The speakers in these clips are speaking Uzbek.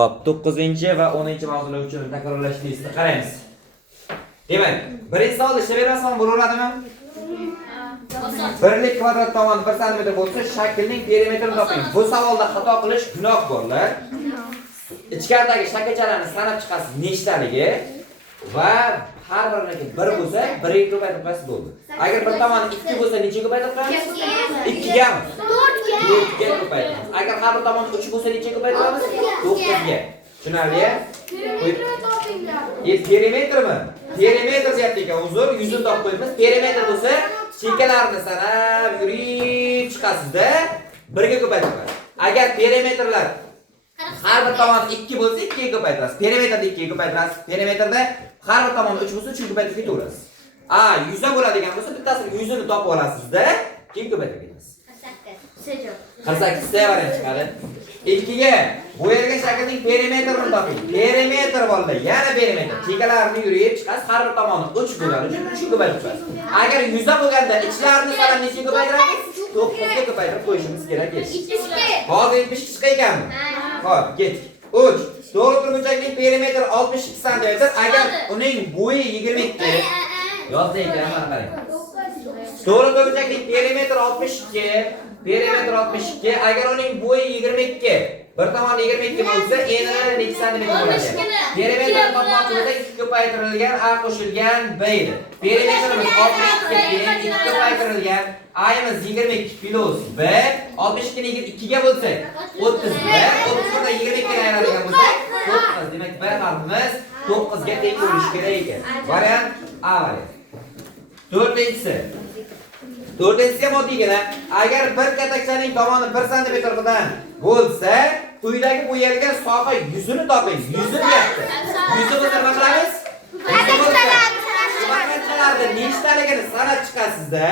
Xo'p, 9-va 10-mavzular uchun takrorlash testini qaraymiz. Demak, birinchi savolda ishlayverasizmi, bo'laveradimi? Birlik kvadrat tomoni 1 sm bo'lsa, shaklning perimetrini toping. Bu savolda xato qilish gunoh borlar. Ichkaridagi shakachalarni sanab chiqasiz nechtaligi va har biriga 1 bo'lsa, 1 ga ko'paytirib qo'yasiz bo'ldi. Agar bir tomoni 2 bo'lsa, necha ko'paytirib qo'yamiz? 2 ga. 4 ga ko'paytiramiz. Agar har bir tomoni 3 bo'lsa, necha ko'paytiramiz? 9 ga. Tushunarli? Perimetrmi? Perimetr deyapti ekan, uzr, yuzini topib qo'yamiz. Perimetr bo'lsa, chekkalarni sanab yurib chiqasizda 1 ga ko'paytiramiz. Agar perimetrlar har bir tomon 2 bo'lsa, 2 ga ko'paytirasiz. Perimetrda 2 ga ko'paytirasiz. Perimetrda har bir tomon 3 bo'lsa, 3 ga ko'paytirib ketaverasiz. 100 ga bo'ladigan bo'lsa, bittasini 100 ni topib olasizda, keyin ko'paytirib ketasiz. 48 ta variant chiqadi. 2 ga bo'yalgan shaklning perimetrini toping. Perimetr bo'ldi, yana perimetr. Chekkalarni yurib chiqasiz, har bir tomoni 3 bo'ladi, 3 ga ko'paytirib qo'yasiz. Agar 100 ga bo'lganda ichlarini sanab necha ko'paytiramiz? 9 ga ko'paytirib qo'yishimiz kerak edi. Hozir 72 chiqqan ekanmi? Xo'p, ketdik. 3. To'g'ri turmuchakning perimetri 62 sm. Agar uning bo'yi 22 yozdi ekan, mana qarang. To'g'ri turmuchakning perimetri 62, perimetr 62, agar uning bo'yi 22, bir tomoni 22 bo'lsa, eni necha santimetr bo'ladi? Perimetr topmoqchi bo'lsak, 2 ko'paytirilgan a qo'shilgan b edi. Perimetrimiz 62 2 ko'paytirilgan a-imiz 22 plus b, 62 ni 2 ga bo'lsak, 30 b, 30 dan 22 ga aylanadigan bo'lsak, 9. Demak, bir harfimiz 9 ga teng bo'lishi kerak ekan. Variant A variant. 4-inchisi. 4-inchisi ham oddiygina, agar bir katakchaning tomoni 1 sm dan bo'lsa, quyidagi bo'yalgan soha yuzini toping. Yuzi deyapti. Yuzi bo'lsa nima qilamiz? Katakchalarni nechtaligini sanab chiqasizda,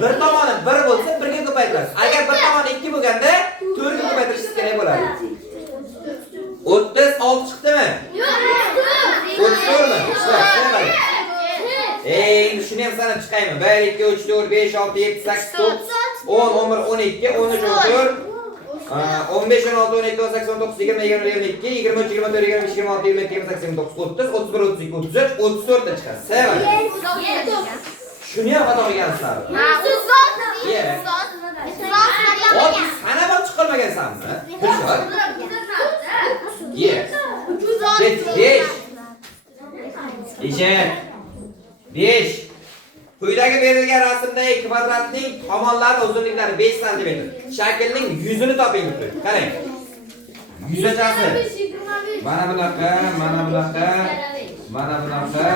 bir tomoni 1 bo'lsa, 1 ga ko'paytirasiz. Agar bir tomoni 2 bo'lganda, 4 ga ko'paytirishingiz kerak bo'ladi. 36 chiqdimi? Yo'q. 34mi? Endi shuni ham sanab chiqaymi? 1 2 3 4 5 6 7 8 9 10 11 12 13 14 15 16 17 18 19 20 21 22 23 24 25 26 27 28 29 30 31 32 33 34 ta chiqadi. Sevadi. Shuni ham xato qilgansizlar. Sanab ham chiqarmagansanmi? Yes. 5. Quyidagi berilgan rasmdagi kvadratning tomonlari uzunliklari 5 sm. Shaklning yuzini toping deb. Qarang. Yuzachasi. Mana bunaqa, mana bunaqa, mana bunaqa.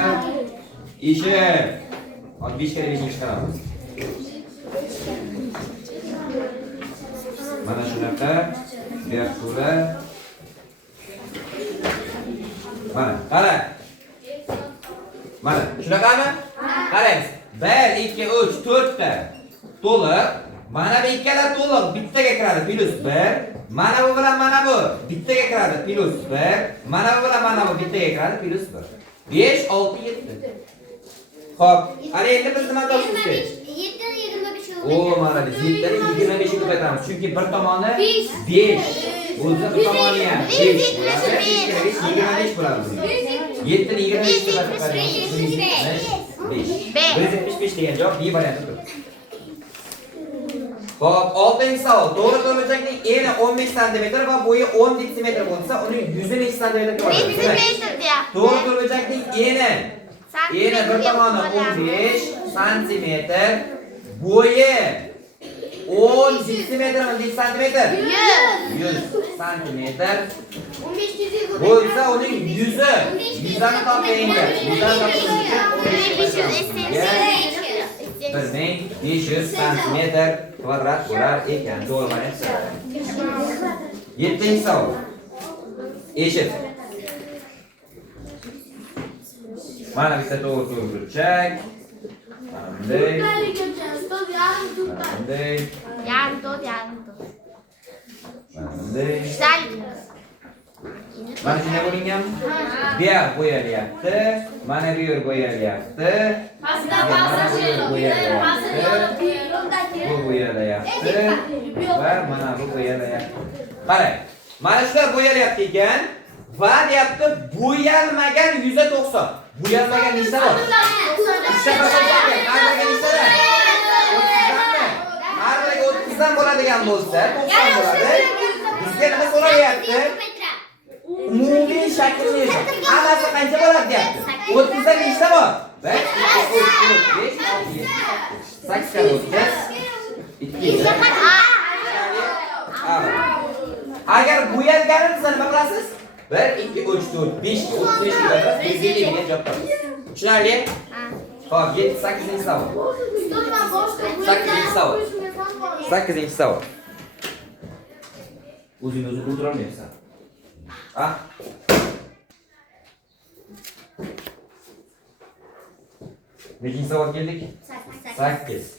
Eshik. 5 kare 5 chiqaramiz. Mana shunaqa. Bu yoqda. Mana, qarang. Mana, shunaqami? Qarang. 1 2 3 4 ta to'liq. Mana bu ikkala to'liq bittaga kiradi plus 1. Mana bu bilan mana bu bittaga kiradi plus 1. Mana bu bilan mana bu bittaga kiradi plus 1. 5 6 7. Xo'p, ana endi biz nima topishimiz kerak? 7 dan 25 O, mana biz 7 dan 25 ga ko'paytiramiz. Chunki bir tomoni 5. O'zi bir tomoni ham 5 bo'ladi. 25 bo'ladi. 7 ni 25 ga ko'paytiramiz. 175 degan javob B varianti turibdi. Xo'p, 6-savol. To'g'ri turmuchakning eni 15 sm va bo'yi 10 dm bo'lsa, uning yuzi necha sm bo'ladi? To'g'ri turmuchakning eni bir tomoni 15 sm, bo'yi 10 dm mi, cm? 100 cm. Bo'lsa, uning yuzi, yuzini toping. Yuzini 1500 cm kvadrat bo'lar ekan. To'g'ri variant. 7-savol. Eshit. Mana bitta to'g'ri turmuchak. Mana bunday. Yarim to'rt. Mana bunday. Sal. Mana shunday bo'lingan. Bu yer bo'yalyapti. Mana bu yer bo'yalyapti. Mana bu yer bo'yalyapti. Bu bo'yalyapti. Va mana bu bo'yalyapti. Qarang. Mana shular bo'yalyapti ekan. Va deyapti, bo'yalmagan %90. Bo'yalmagan nechta bor? Ikkita bajargan. Qarmaga nechtadan? 30danmi? Qarmaga 30dan bo'ladigan bo'lsa, 90 bo'ladi. Bizga nima so'rayapti? Umumiy shaklni esa hammasi qancha bo'ladi deyapti. 30dan nechta bor? 1 2 3 4 5 6 7 8 ta 30 2 Agar bo'yalganini siz nima qilasiz? 1 2 3 4 5 35 yillarda 150 degan javob topasiz. Tushunarli? Xo'p, 8-chi savol. 8-chi savol. 8-chi savol. O'zing o'tira olmaysan. Ha? Nechinchi savol keldik? 8.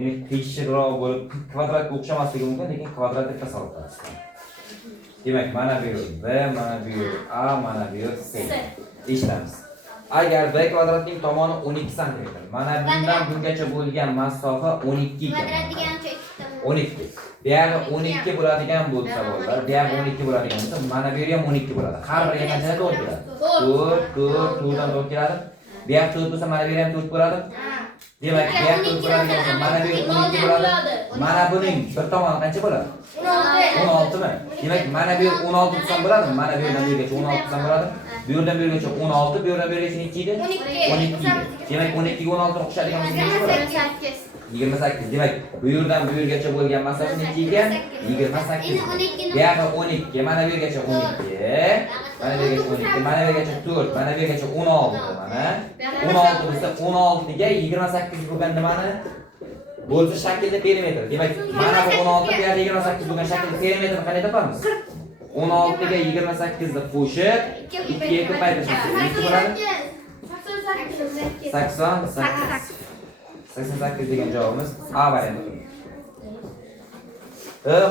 Meni qiyshiqroq bo'lib kvadratga o'xshamasligi mumkin, lekin kvadratga tasavvur qilasiz. Demak, mana bu yer B, mana bu yer A, mana bu yer C. Eshitamiz. Agar B kvadratning tomoni 12 sm, mana bundan bungacha bo'lgan masofa 12 ekan. 12. Buyog'i 12 bo'ladigan bo'lsa bolalar, buyog'i 12 bo'ladigan bo'lsa, mana bu yer ham 12 bo'ladi. Har biriga qancha to'rt keladi? 4, 4 dan 4 keladi. Buyog'i 4 bo'lsa, mana bu yer ham 4 bo'ladi. Demak, buyog'i 4 bo'ladigan bo'lsa, mana bu yer 12 bo'ladi. Mana buning bir tomoni qancha bo'ladi? 16 mi? Demak, mana bu yer 16 desam bo'ladimi? Mana bu yerdan bu yergacha 16 desam bo'ladimi? Bu yerdan bu yergacha 16, bu yerdan bu yergacha necha edi? 12 edi. Demak, 12 ga 16 qo'shadigan bo'lsa necha bo'ladi? 28. Demak, bu yerdan bu yergacha bo'lgan masofa necha ekan? 28. Buyog'i 12, mana bu yergacha 12. Mana bu yergacha 12, mana bu yergacha 4, mana bu yergacha 16 mana. 16 bo'lsa 16 ga 28 bo'lgan nimani? Bo'lsa shaklda perimetr. Demak, mana bu 16 bu yerda 28 bo'lgan shaklda perimetrni qanday topamiz? 16 ga 28 ni qo'shib 2 ga ko'paytirsak necha bo'ladi? 88. 88 degan javobimiz A varianti.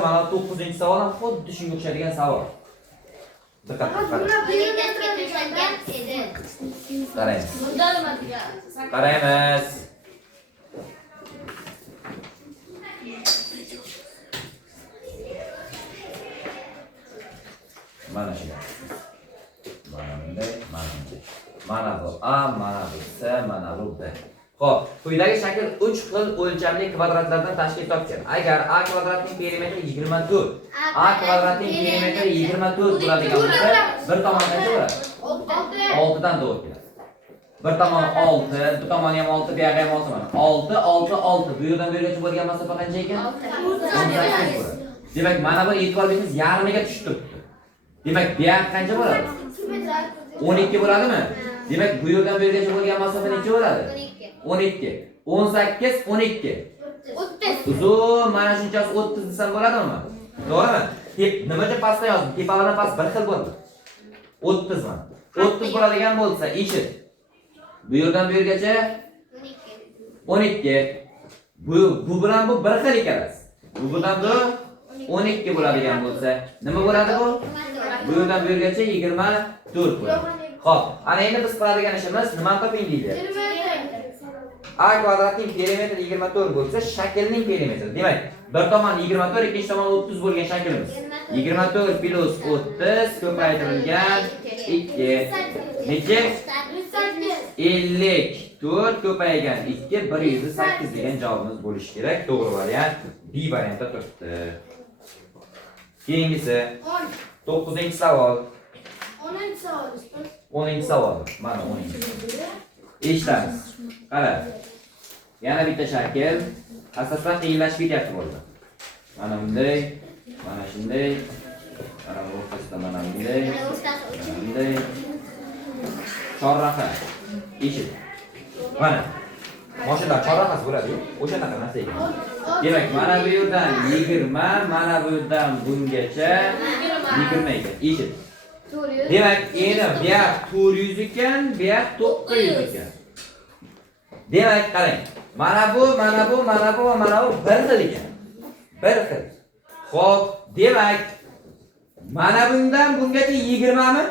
Mana 9-savol ham xuddi shunga o'xshaydigan savol. Diqqat qarang. Qaraymiz. Mana shu. Mana bunday, mana bunday. Mana bu A, mana bu C, mana bu B. Xo'p, quyidagi shakl 3 xil o'lchamli kvadratlardan tashkil topgan. Agar A kvadratning perimetri 24, A kvadratning perimetri 24 bo'ladigan bo'lsa, bir tomoni qancha bo'ladi? 6 dan 4 keladi. Bir tomoni 6, bu tomoni ham 6, bu yog'i ham 6 mana. 6, 6, 6. Bu yerdan bu yergacha bo'lgan masofa qancha ekan? 18 bo'ladi. Demak, mana bu e'tibor bersangiz yarmiga tushib turibdi. Demak, bu yoq qancha bo'ladi? 12 bo'ladimi? Demak, bu yerdan bu yergacha bo'lgan masofa necha bo'ladi? 12. 18, 12. 30. Uzun, mana shunchasi 30 desam bo'ladimi? To'g'rimi? Nima deb pastda yozdim? Tepalardan past bir xil bo'ldi. 30 mana. 30 bo'ladigan bo'lsa, eshit. Bu yerdan bu yergacha 12. Bu bilan bu bir xil ekanasiz. Bu bilan bu 12 bo'ladigan bo'lsa, nima bo'ladi bu? Bu yerdan bu yergacha 24 bo'ladi. Xo'p, ana endi biz qiladigan ishimiz nimani toping deydi? A kvadratning perimetri 24 bo'lsa, shaklning perimetri. Demak, bir tomon 24, ikkinchi tomon 30 bo'lgan shaklimiz. 24 plus 30 ko'paytirilgan 2. Necha? 54 ko'paygan 2 108 degan javobimiz bo'lishi kerak. To'g'ri variant B variantda turibdi. Keyingisi 9-savol. 10-savol. Mana 10. Eshitamiz. Qara. Yana bitta shakl. Asosdan qiyinlashib ketyapti bo'ldi. Mana bunday, mana shunday. Mana bu o'rtasida mana bunday. Mana bunday. Chorraha. Eshit. Mana. Mashinalar chorrahasi bo'ladi-ku. O'shanaqa narsa ekan. Demak, mana bu yerdan 20, mana bu yerdan bungacha 20 ekan. Eshit. Demak, endi bu yoq 400 ekan, bu yoq 900 ekan. Demak, qarang. Mana bu va mana bu bir xil ekan. Bir xil. Xo'p, demak, mana bundan bungacha 20 mi?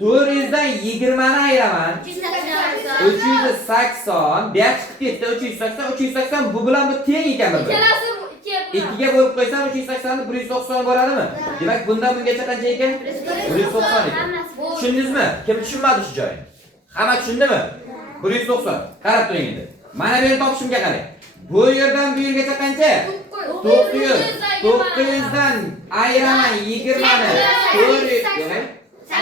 400 dan 20 ni ayiraman. 380. Bu yoq chiqib ketdi. 380, 380 bu bilan bu teng ekan bir. Ikkiga bo'lib qo'ysam 380 ni 190 bo'ladimi? Demak, bundan bungacha qancha ekan? 190 ekan. Tushundingizmi? Kim tushunmadi shu joyni? Hamma tushundimi? 190. Qarab turing endi. Mana bu yerni topishimga qarang. Bu yerdan bu yergacha qancha? 900. 900 dan ayiraman 20 ni 400. 880.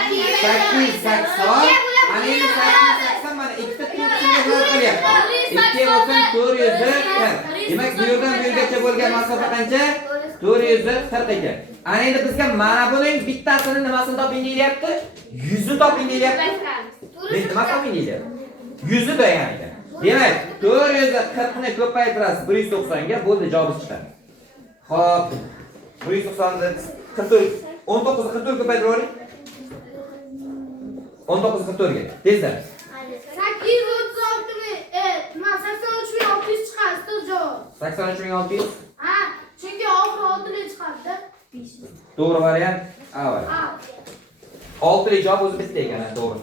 Ana endi 880 mana ikkita turishimga qarab qilyapti. 2 bo'lsin 440. Demak, bu yerdan bu yergacha bo'lgan masofa qancha? 440 ekan. Ana endi bizga mana buning bittasini nimasini toping deyilyapti? 100 ni toping deyilyapti. Nima toping deyilyapti? 100 da ya'ni. Demak, 440 ni ko'paytirasiz 190 ga, bo'ldi, javobimiz chiqadi. Xo'p. 190 ni 44 19 ni 44 ko'paytiravering. 19 44 ga. Tezda. 836 ni 83600 chiqadi javob. 83600. Ha, chunki oxiri 6 li chiqadi. To'g'ri variant A var. 6 li javob o'zi bitta ekan, to'g'ri.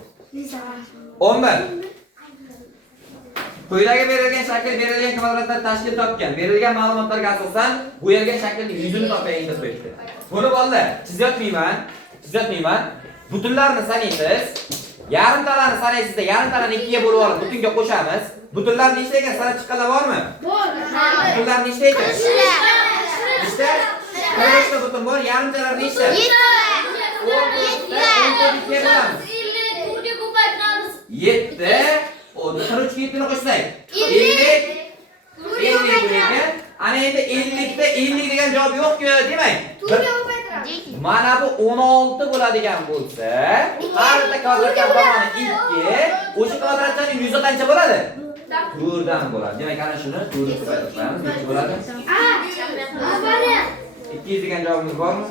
11. Quyidagi berilgan shakl berilgan kvadratdan tashkil topgan. Berilgan ma'lumotlarga asosan bu yerga shaklning yuzini toping deb qo'yibdi. Buni bolalar chizayotmayman. Butunlarni sanaysiz. Yarimtalarni sanaysizda, yarimtalani ikkiga bo'lib olib butunga qo'shamiz. Butunlar nechta ekan? Sanab chiqqanlar bormi? Bor. Butunlar nechta ekan? Nechta? 40 ta butun bor. Yarimtalar nechta? 7. 7. 43 ga 7 ni qo'shsak 50 ekan. Ana endi 50 da 50 degan javob yo'q-ku, demak. Mana bu 16 bo'ladigan bo'lsa, har bitta kvadratga tomoni 2, o'sha kvadratning yuzi qancha bo'ladi? 4 dan bo'ladi. Demak, ana shuni 4 deb aytamiz. Necha bo'ladi? 200 degan javobimiz bormi?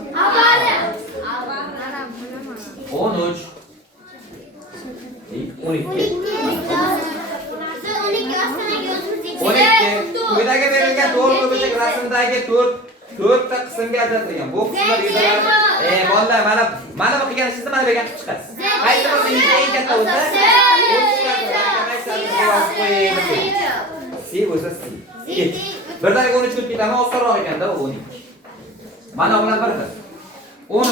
13. 12. Quyidagi berilgan to'g'ri ko'pincha rasmdagi 4 ta qismga ajratilgan. Bu qismlar yuzalar. Bolalar, mana bu qilgan ishingizni mana bu yerga qilib chiqasiz. Qaysi bir yuzi eng katta bo'lsa, C bo'lsa C. Birdaniga 13 o'tib ketamiz, osonroq ekanda 12. Mana bular bir xil. 13.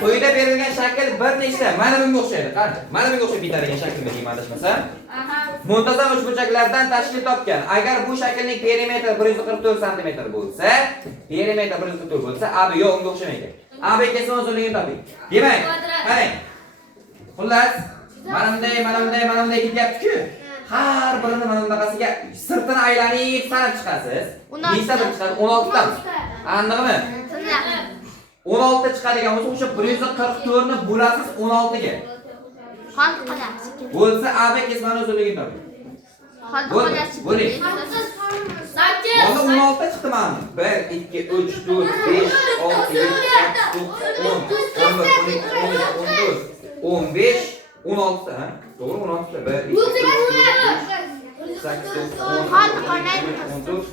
Quyida berilgan shakl bir nechta? Mana bunga o'xshaydi. Qani? Mana bunga o'xshab bitadigan shaklni deyman adashmasam. Muntazam uchburchaklardan tashkil topgan. Agar bu shaklning perimetri 144 cm bo'lsa, perimetri 144 bo'lsa, AB yo'q, unga o'xshamaydi. AB kesma uzunligini toping. Demak, qarang. Xullas, mana bunday ketyapti-ku. Har birini mana bunaqasiga sirtini aylanib sanab chiqasiz. Nechta bir chiqadi? 16 ta. Aniqmi? 16 chiqadigan bo'lsa, o'sha 144 ni bo'lasiz 16 ga. Bo'lsa AB kesmani uzunligini toping. Bo'ling. Mana 16 chiqdi mana. 1 2 3 4 5 6 7 8 9 10 11 12 13 14 15 16 ta, ha? To'g'ri, 16 ta. 1 2 3 8 9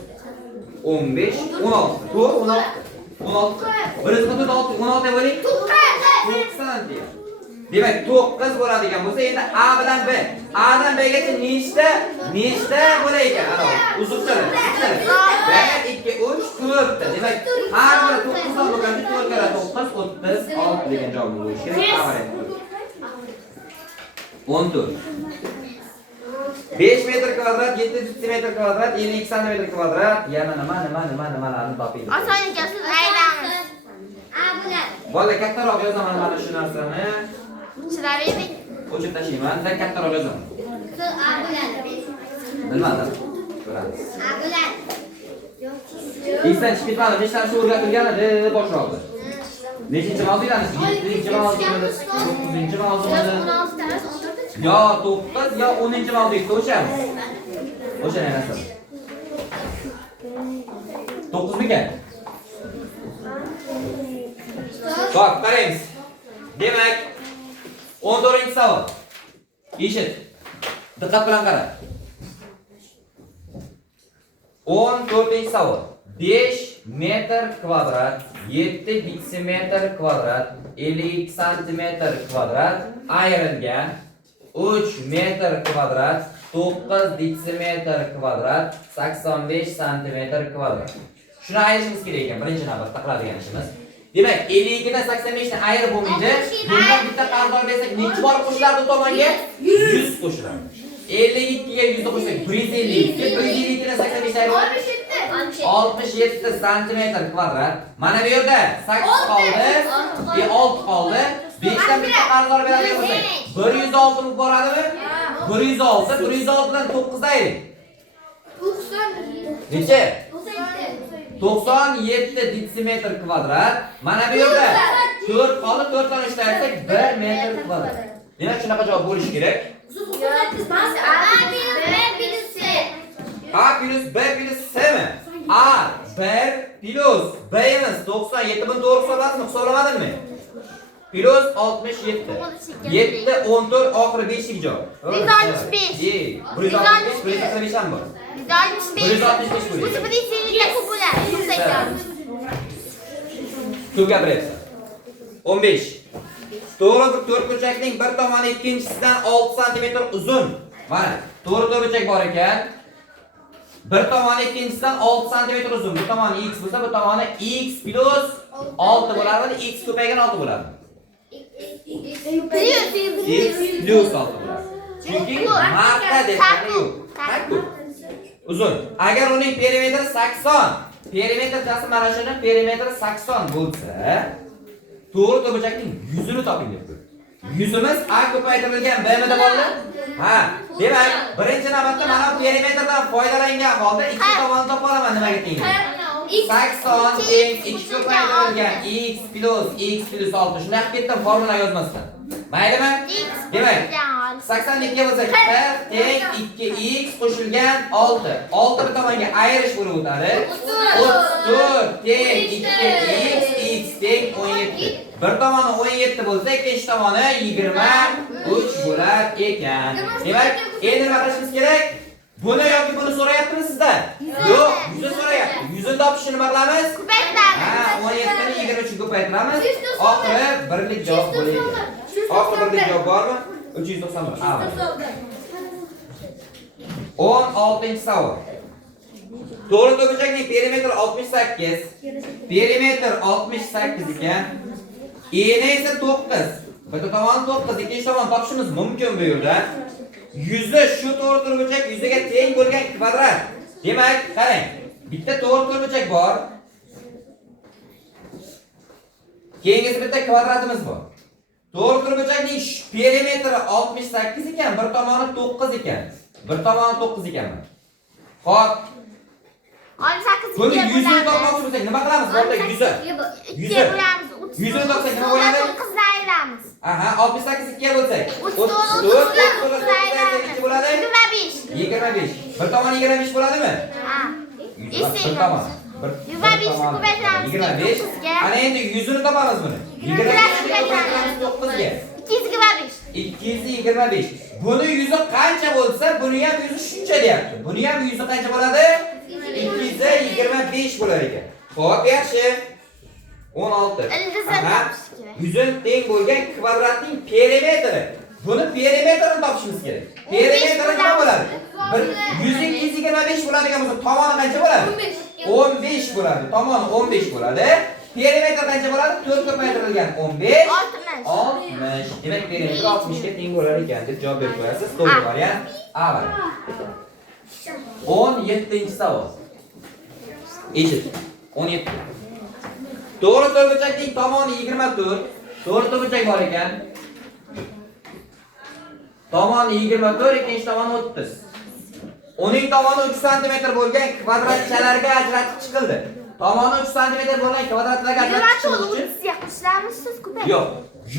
10 11 16. To'g'ri, 16. 16. 16 bo'ling. 9 santimetr. Demak, 9 bo'ladigan bo'lsa, endi A bilan B. A dan B gacha nechta bo'lar ekan? Ana, uzunchalar. 1 2 3 4 ta. Demak, har biri 9 dan bo'lganda 4 kara 9 36 degan javobimiz bo'lishi kerak. A varianti. 14. 5 metr kvadrat, 7 cm kvadrat, 52 cm kvadrat. Yana nimalarni toping. Oson ekan, siz aylanamiz. A bilan. Bolalar, kattaroq yozaman mana shu narsani. Chilaringmi? O'chib tashlayman, sen kattaroq yozaman. Siz A bilan. Bilmadim. Ko'ramiz. A bilan. Inson chiqib ketmadi, nechta shu o'rgatilgan edi, boshlovdi. Nechinchi mavzularni? 7-chi mavzumidi, 9-chi mavzumidi? Yo 9 yo 10-chi mavzuga o'shamiz. O'shani narsa. 9 mikan? Xo'p, qaraymiz. Demak, 14-savol. Eshit. Diqqat bilan qara. 14-savol. 5 metr kvadrat 7 detsimetr kvadrat 52 santimetr kvadrat ayrilgan 3 metr kvadrat 9 detsimetr kvadrat 85 santimetr kvadrat. Shuni ayirishimiz kerak ekan. Birinchi navbatda qiladigan ishimiz. Demak, 52 dan 85 ni ayirib bo'lmaydi. Bundan bitta qarzdor bersak, necha bor qo'shiladi tomonga? 100 qo'shiladi. 52 ga 100 qo'shsak 152, 152 dan 85 ni ayirib 67 santimetr kvadrat. Mana bu yerda 8 qoldi, 6 qoldi. 5 dan bitta qarzdor beradigan bo'lsak, 106 mi boradimi? 106, 106 dan 9 da ayiring. 90. Necha? 97 detsimetr kvadrat. Mana bu yerda 4 qoldi, 4 dan ishlatsak 1 metr kvadrat. Demak, shunaqa javob bo'lishi kerak. A plus B plus C mi? A 1 plus B emas 97 buni to'g'ri hisobladingmi? Hisoblamadingmi? Plus 67. 7 14 oxiri 5 lik javob. 165. 165 ham bor. 165 Bu sefer ko'p bo'ladi. Ko'p gapiryapsan. 15. To'g'ri bir to'rtburchakning bir tomoni ikkinchisidan 6 santimetr uzun. Mana, to'g'ri to'rtburchak bor ekan. Bir tomoni ikkinchisidan 6 santimetr uzun. Bu tomoni x bo'lsa, bu tomoni x plus 6 bo'ladimi? X ko'paygan 6 bo'ladi. X plus 6 bo'ladi. Chunki marta desani yo'q. Takku. Uzun. Agar uning perimetri 80, perimetr dasi mana shuni perimetri 80 bo'lsa, to'g'ri to'rtburchakning yuzini toping deb qo'ydi. Yuzimiz A ko'paytirilgan B mida bo'ldi? Ha, demak, birinchi navbatda mana bu perimetrdan foydalangan holda ikki tomonni topa olaman nimaga teng? 80 teng 2 ko'paytirilgan x plus 6. Shunday qilib ketdim formula yozmasdan. Maylimi? Demak, 82 bo'lsa 1 teng 2x qo'shilgan 6. 6 bir tomonga ayirish bo'lib o'tadi. 34 teng 2x, x teng 17. Bir tomoni 17 bo'lsa, ikkinchi tomoni 23 bo'lar ekan. Demak, endi nima qilishimiz kerak? Buni yoki buni so'rayaptimi sizdan? Yo'q, yuzni so'rayapti. Yuzni topishni nima qilamiz? Ha, 17 ni 23 ga ko'paytiramiz. Oxiri birlik javob bo'lar ekan. Oxiri birlik javob bormi? 391. Ha. 16-savol. To'g'ri to'rtburchakning perimetri 68. Perimetr 68 ekan. Eni esa 9. Bitta tomoni 9, ikkinchi tomonni topishimiz mumkin bu yerda. Yuzi shu to'g'ri to'rtburchak yuziga teng bo'lgan kvadrat. Demak, qarang. Bitta to'g'ri to'rtburchak bor. Keyingisi bitta kvadratimiz bor. To'g'ri to'rtburchakning perimetri 68 ekan, bir tomoni 9 ekan. Bir tomoni 9 ekan. Xo'p. 18 Buni yuzini topmoqchi bo'lsak nima qilamiz? Bo'ldi yuzi. Yuzi. Yuzini topsak nima bo'ladi? 9 ayiramiz. Aha, 68 2 ga bo'lsak. 32 bo'ladi. 25. 25. Bir tomon 25 bo'ladimi? Ha. Bir tomon. 25 ko'paytiramiz 25. Ana endi yuzini topamiz buni. 25 9 ga. 225. Buni yuzi qancha bo'lsa, buni ham yuzi shuncha deyapti. Buni ham yuzi qancha bo'ladi? 225 bo'lar ekan. Xo'p, yaxshi. 16. Yuzin teng bo'lgan kvadratning perimetri. Buni perimetrini topishimiz kerak. Perimetri nima bo'ladi? 125 bo'ladigan bo'lsa, tomoni qancha bo'ladi? 15 bo'ladi. Tomoni 15 bo'ladi. Perimetr qancha bo'ladi? 4 ko'paytirilgan 15 60. Demak, perimetr 60 ga teng bo'lar ekan deb javob berib qo'yasiz. To'g'ri variant A variant. 17-savol. Eshit. 17. To'g'ri to'rtburchakning tomoni 24. To'g'ri to'rtburchak bor ekan. Tomoni 24, ikkinchi tomoni 30. Uning tomoni 3 cm bo'lgan kvadratchalarga ajratib chiqildi. Tomoni 3 cm bo'lgan kvadratlarga ajratib chiqilishi. Yo'q.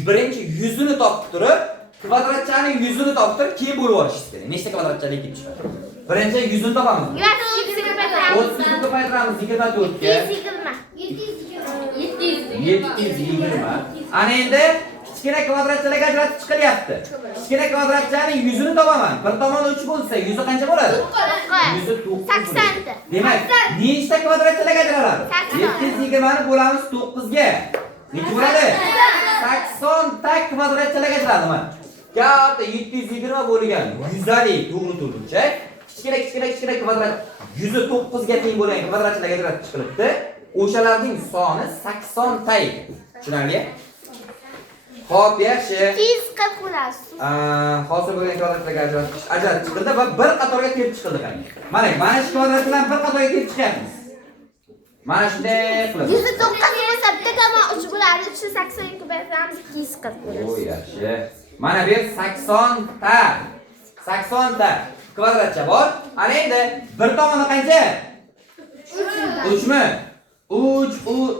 Birinchi yuzini topib turib, kvadratchaning yuzini topib turib, keyin bo'lib olishingiz kerak. Nechta kvadratchalik kelib chiqadi? Birinchi yuzini topamiz. 30 ko'paytiramiz 24 ga. 720. Ana endi kichkina kvadratchalarga ajratib chiqilyapti. Kichkina kvadratchaning yuzini topaman. Bir tomoni 3 bo'lsa, yuzi qancha bo'ladi? 100 9. 80 ta. Demak, nechta kvadratchalarga ajraladi? 720 ni bo'lamiz 9 ga. Necha bo'ladi? 80 ta kvadratchalarga ajraladi mana. Katta 720 bo'lgan 150 to'g'ri turburchak. Kichkina kvadrat 109 ga teng bo'lgan kvadratchalarga ajratib chiqilibdi. O'shalarning soni 80 ta ekan. Tushunarli? Xo'p, yaxshi. 240 bo'ladi. Hosil bo'lgan kvadratlarga ajratib chiqildi va bir qatorga kelib chiqildi qarang. Mana shu kvadratlar bir qatorga kelib chiqyapmiz. Mana shunday qilib. 109 bo'lsa bitta tomon 3 bo'ladi. 380 ko'paytiramiz 240 bo'ladi. O, yaxshi. Mana bu 80 ta. 80 ta kvadratcha bor. Ana endi bir tomoni qancha? 3 mi? 3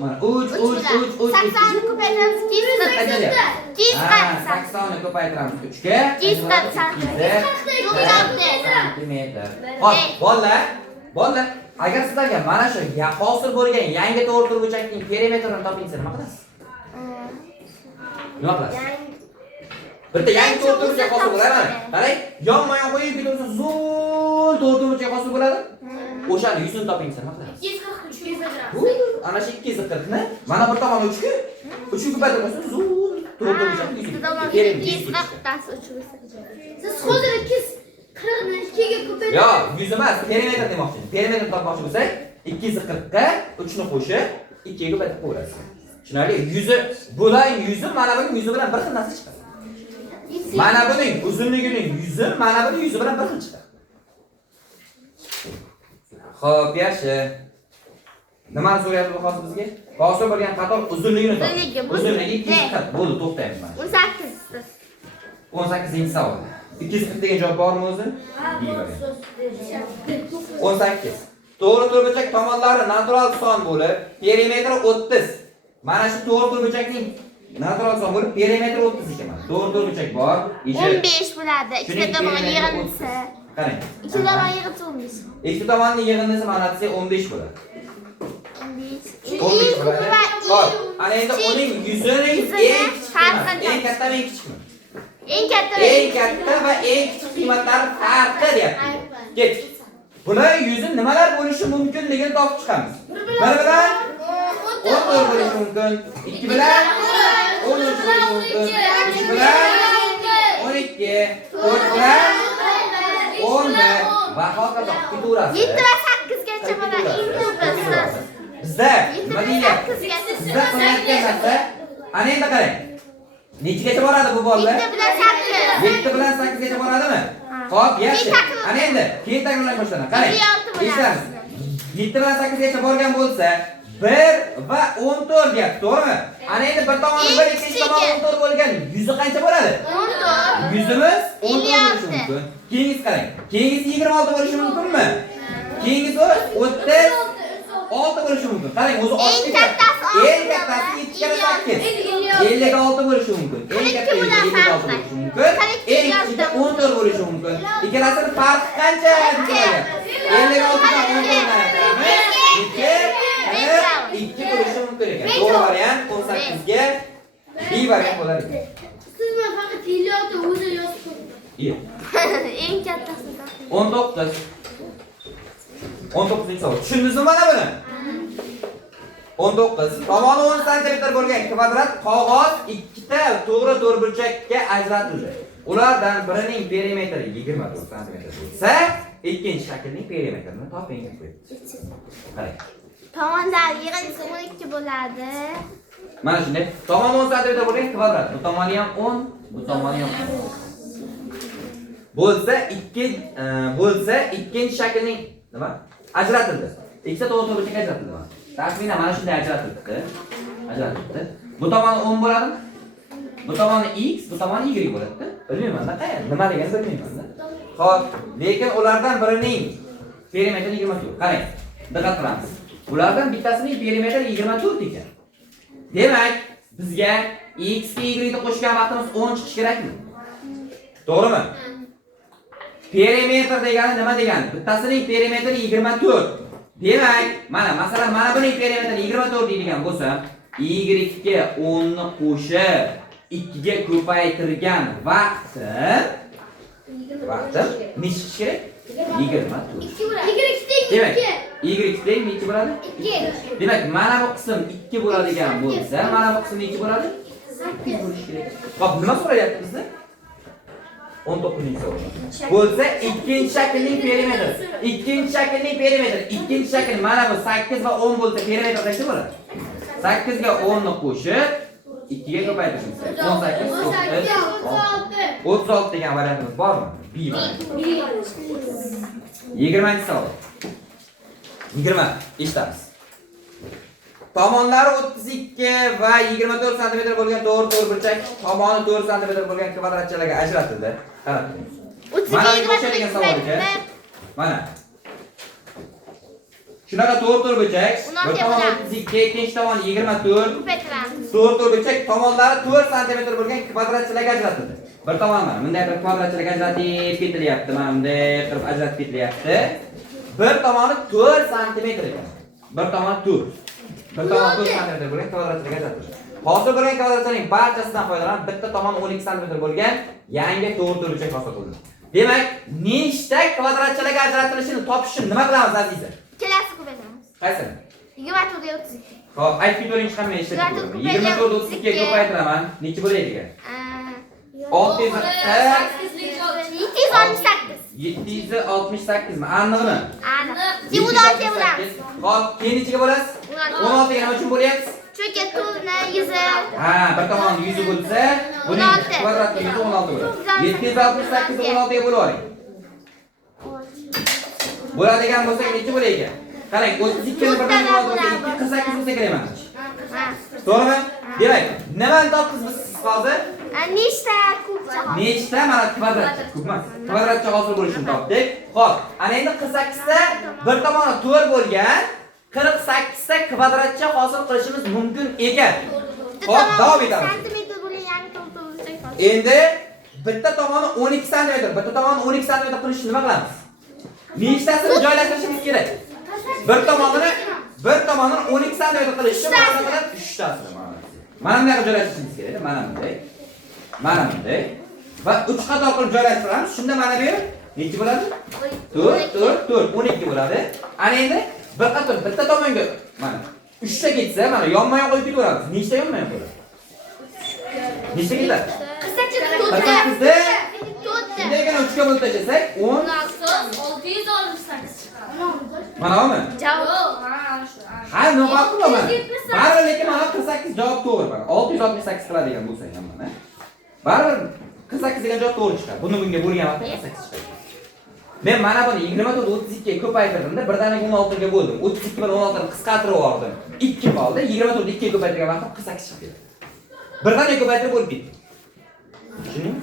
mana 3 80 ni ko'paytiramiz 240. 80 ni ko'paytiramiz 3 ga. 240 santimetr. Hop, bolalar, agar sizlarga mana shu hosil bo'lgan yangi to'g'ri turburchakning perimetrini toping, nima qilasiz? Nima qilasiz? Bitta yangi to'g'ri turburchak hosil bo'ladi mana. Qarang, yonma-yon qo'yib bitta zo'r to'g'ri turburchak hosil bo'ladi. O'shani yuzini toping, nima qilasiz? 240. Ana shu 240 ni mana bir tomoni 3 ga. 3 ga ko'paytirib zo'r to'g'ri turburchak yuzini. Siz hozir 240 ni 2 ga ko'paytirib. Yo, yuz emas, perimetr demoqchi. Perimetr topmoqchi bo'lsak, 240 ga 3 ni qo'shib 2 ga ko'paytirib qo'yasiz. Tushunarli? Yuzi, bular yuzi mana buning yuzi bilan bir xil narsa chiqadi. Mana buning uzunligining yuzi mana buning yuzi bilan bir xil chiqadi. Xo'p, yaxshi. Nimani so'rayapti bu hozir bizga? Hosil bo'lgan qator uzunligini toping. Uzunligi 240. Bo'ldi, to'xtaymiz mana. 18. 18-savol. 240 degan javob bormi o'zi? 18. To'g'ri turburchak tomonlari natural son bo'lib, perimetri 30. Mana shu to'g'ri turburchakning natural son bo'lib, perimetri 30 ekan. To'g'ri turburchak bor. 15 bo'ladi. Ikkita tomon yig'indisi. Qarang. Ikkita tomon yig'indisi 15. Ikkita tomonni yig'indisi mana desa 15 bo'ladi. 15 bo'ladi. Hop, ana endi uning yuzining eng katta va eng kichikmi? Eng katta va eng kichik qiymatlari farqi deyapti. Ketdik. Bular yuzi nimalar bo'lishi mumkinligini topib chiqamiz. Bir bilan 10 bo'lishi mumkin, 2 bilan 13 bo'lishi mumkin, 3 bilan 12, 4 bilan 11 va hokazo ketaverasiz. 7 va 8 gacha bo'ladi. Eng ko'pi. Bizda nima deyapti? Bizda qilayotgan narsa ana endi qarang. Nechigacha boradi bu bolalar? 7 bilan 8. 7 bilan 8 gacha boradimi? Xo'p, yaxshi. Ana endi keyin takrorlash boshlanadi. Qarang. Eshitamiz. 7 bilan 8 gacha borgan bo'lsa, 1 va 14 deyapti, to'g'rimi? Ana endi bir tomoni 1, ikkinchi tomoni 14 bo'lgan yuzi qancha bo'ladi? 14. Yuzimiz 14 bo'lishi mumkin. Keyingisi qarang. Keyingisi 26 bo'lishi mumkinmi? Keyingisi 36 bo'lishi mumkin. Qarang, o'zi oshib ketadi. Eng kattasi 7 kara 8. 56 bo'lishi mumkin. Eng katta 56 bo'lishi mumkin. Eng kichigi 14 bo'lishi mumkin. Ikkalasining farqi qancha? 56 dan 14 2 bo'lishi mumkin ekan. To'g'ri variant 18 ga B variant bo'lar ekan. Siz men faqat 56 o'zi yozib qo'ying. Eng kattasi 19. 19 savol. Tushundingizmi mana buni? 19. Tomoni 10 sm bo'lgan kvadrat qog'oz ikkita to'g'ri to'rtburchakka ajratildi. Ulardan birining perimetri 24 sm bo'lsa, ikkinchi shaklning perimetrini toping deb qo'yibdi. Qarang. Tomonlar yig'indisi 12 bo'ladi. Mana shunday. Tomoni 10 sm bo'lgan kvadrat. Bu tomoni ham 10, bu tomoni ham 10. Bo'lsa ikkinchi shaklning nima? Ajratildi. Ikkita to'g'ri to'rtburchak ajratildi mana. Taxminan mana shunday ajratildi. Bu tomoni 10 bo'ladimi? Bu tomoni x, bu tomoni y bo'ladi. Bilmayman-da, qayerda nima deganini bilmayman-da. Xo'p, lekin ulardan birining perimetri 24. Qarang, diqqat qilamiz. Ulardan bittasining perimetri 24 ekan. Demak, bizga x ga y ni qo'shgan vaqtimiz 10 chiqishi kerakmi? To'g'rimi? Perimetr degani nima degani? Bittasining perimetri 24. Demak, masalan, mana buning perimetri 24 deydigan bo'lsa, y ga 10 ni qo'shib 2 ga ko'paytirgan vaqtim necha chiqishi kerak? 24. Demak, y teng necha bo'ladi? 2. Demak, mana bu qism 2 bo'ladigan bo'lsa, mana bu qism necha bo'ladi? 8 bo'lishi kerak. Xo'p, nima so'rayapti bizda? 19-savol. Bo'lsa, ikkinchi shaklning perimetri. Ikkinchi shaklning perimetri. Ikkinchi shakl mana bu 8 va 10 bo'lsa, perimetr qancha bo'ladi? 8 ga 10 ni qo'shib 2 ga ko'paytirishimiz kerak. 18, 36 degan variantimiz bormi? B varianti. 20-savol. 20. Eshitamiz. Tomonlari 32 va 24 sm bo'lgan to'g'ri burchak tomoni 4 sm bo'lgan kvadratchalarga ajratildi. Qarab turamiz. Mana bu o'xshaydigan savol ekan. Mana. Shunaqa to'g'ri burchak, bir tomoni 32, ikkinchi tomoni 24. To'g'ri burchak tomonlari 4 sm bo'lgan kvadratchalarga ajratildi. Bir tomoni mana bunday qilib kvadratchalarga ajratib ketilyapti. Mana bunday qilib ajratib ketilyapti. Bir tomoni 4 sm ekan. Bir tomoni 4. Bir tomon 4 sm bo'lgan kvadratchalarga ajratildi. Hosil bo'lgan kvadratchaning barchasidan foydalanib bitta tomon 12 sm bo'lgan yangi to'g'ri burchak hosil qildi. Demak, nechta kvadratchalarga ajratilishini topishni nima qilamiz aziza? Kelasi ko'paytiramiz. Qaysi? 24 ga 32. Xo'p, aytib ko'ring hamma eshitib. 24 32 ga ko'paytiraman. Necha bo'laydi ekan? 768 mi? Aniqmi? Aniq. 16 ga bo'lamiz. Xo'p, keyin nechaga bo'lasiz? 16 ga nima uchun bo'lyapsiz? Chunki to'rni 100. Ha, bir tomon 100 bo'lsa, buning kvadratli 16 bo'ladi. 768 ni 16 ga bo'lib oling. Bo'ladigan bo'lsa necha bo'lar ekan? Qarang, 32 ni birdan 16 ga 48 bo'lsa kerak mana. To'g'rimi? Demak, nimani topdingiz biz hozir? Nechta kubcha? Nechta mana kvadratcha, ko'p emas. Kvadratcha hosil bo'lishini topdik. Xo'p, ana endi 48 ta bir tomoni 4 bo'lgan 48 ta kvadratcha hosil qilishimiz mumkin ekan. Xo'p, davom etamiz. Santimetr bo'lgan yangi to'g'ri burchak. Endi bitta tomoni 12 sm, bitta tomoni 12 sm qilishni nima qilamiz? Nechtasini joylashtirishimiz kerak? Bir tomonini 12 sm qilish uchun mana bilan 3 tasini mana bunday joylashtirishimiz kerak. Mana bunday. Va 3 qator qilib joylashtiramiz. Shunda mana bu necha bo'ladi? 4 12 bo'ladi. Ana endi bir qator bitta tomonga mana 3 ta ketsa, mana yonma-yon qo'yib ketaveramiz. Nechta yonma-yon bo'ladi? Nechta ketadi? 48 da 4 shunday ekan 3 ga bo'lib tashlasak 10 668 chiqadi. Manami? Javob. Ha, nima qilaman? Baribir lekin mana 48 javob to'g'ri mana. 668 qiladigan bo'lsa ham mana. Baribir 48 degan javob to'g'ri chiqadi. Buni bunga bo'lgan vaqtda 48 chiqadi. Men mana buni 24 32 ga ko'paytirdim-da, birdaniga 16 ga bo'ldim. 32 bilan 16 ni qisqartirib yubordim. 2 qoldi. 24 ni 2 ga ko'paytirgan vaqtda 48 chiqdi. Birdaniga ko'paytirib bo'lib ketdi. Tushuning?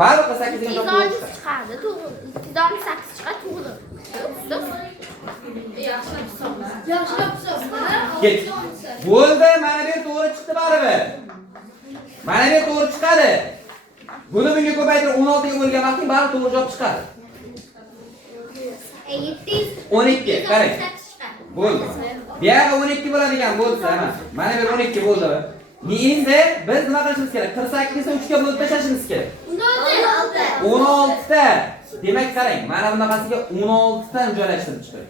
Baribir 48 degan javob to'g'ri chiqadi. Chiqadi, to'g'ri. 268 chiqadi, to'g'ri. Yaxshilab hisobla. Ket. Bo'ldi, mana bu to'g'ri chiqdi baribir. Mana bu to'g'ri chiqadi. Buni bunga ko'paytirib 16 ga bo'lgan vaqtning baribir to'g'ri javob chiqadi. 12, qarang. Bo'ldi. Bu yerga 12 bo'ladigan bo'lsa, mana bu 12 bo'ldi. Endi biz nima qilishimiz kerak? 48 ni 3 ga bo'lib tashlashimiz kerak. 16 ta. Demak, qarang, mana bunaqasiga 16 ta joylashtirib chiqdi.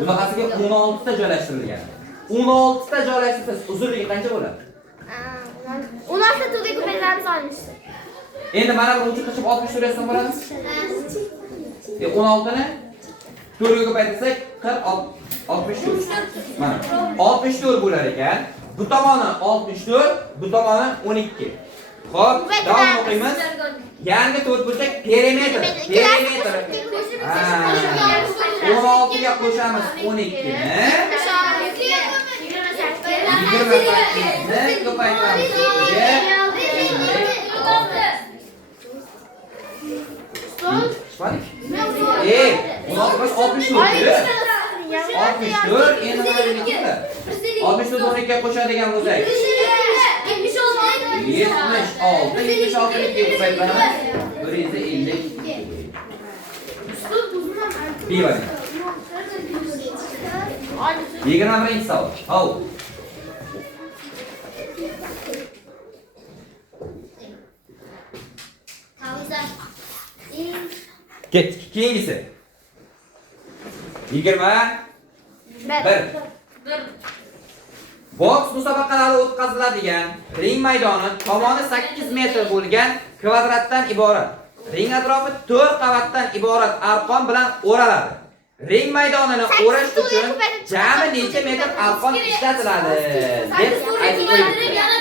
Bunaqasiga 16 ta joylashtirilgan. 16 ta joylashtirsangiz uzunligi qancha bo'ladi? 16 ta to'rtga ko'paytiramiz olishdi. Endi mana bu uchi qo'shib 64 yozsam bo'ladi? 16 ni 4 ga ko'paytirsak 64. Mana 64 bo'lar ekan. Bu tomoni 64, bu tomoni 12. Xo'p, davom o'qiymiz. Yangi to'rtburchak perimetr. 16 ga qo'shamiz 12 ni. 28 ni ko'paytiramiz. 64 endi mana bu necha? 64 12 ga qo'shadigan bo'lsak 76 76 ni ko'paytiramiz 150. Bir var. 21-savol. Hov. Ketdik. Keyingisi. 21. Boks musobaqalari o'tkaziladigan ring maydoni tomoni 8 metr bo'lgan kvadratdan iborat. Ring atrofi 4 qavatdan iborat arqon bilan o'raladi. Ring maydonini o'rash uchun jami necha metr arqon ishlatiladi deb aytib qo'yibdi.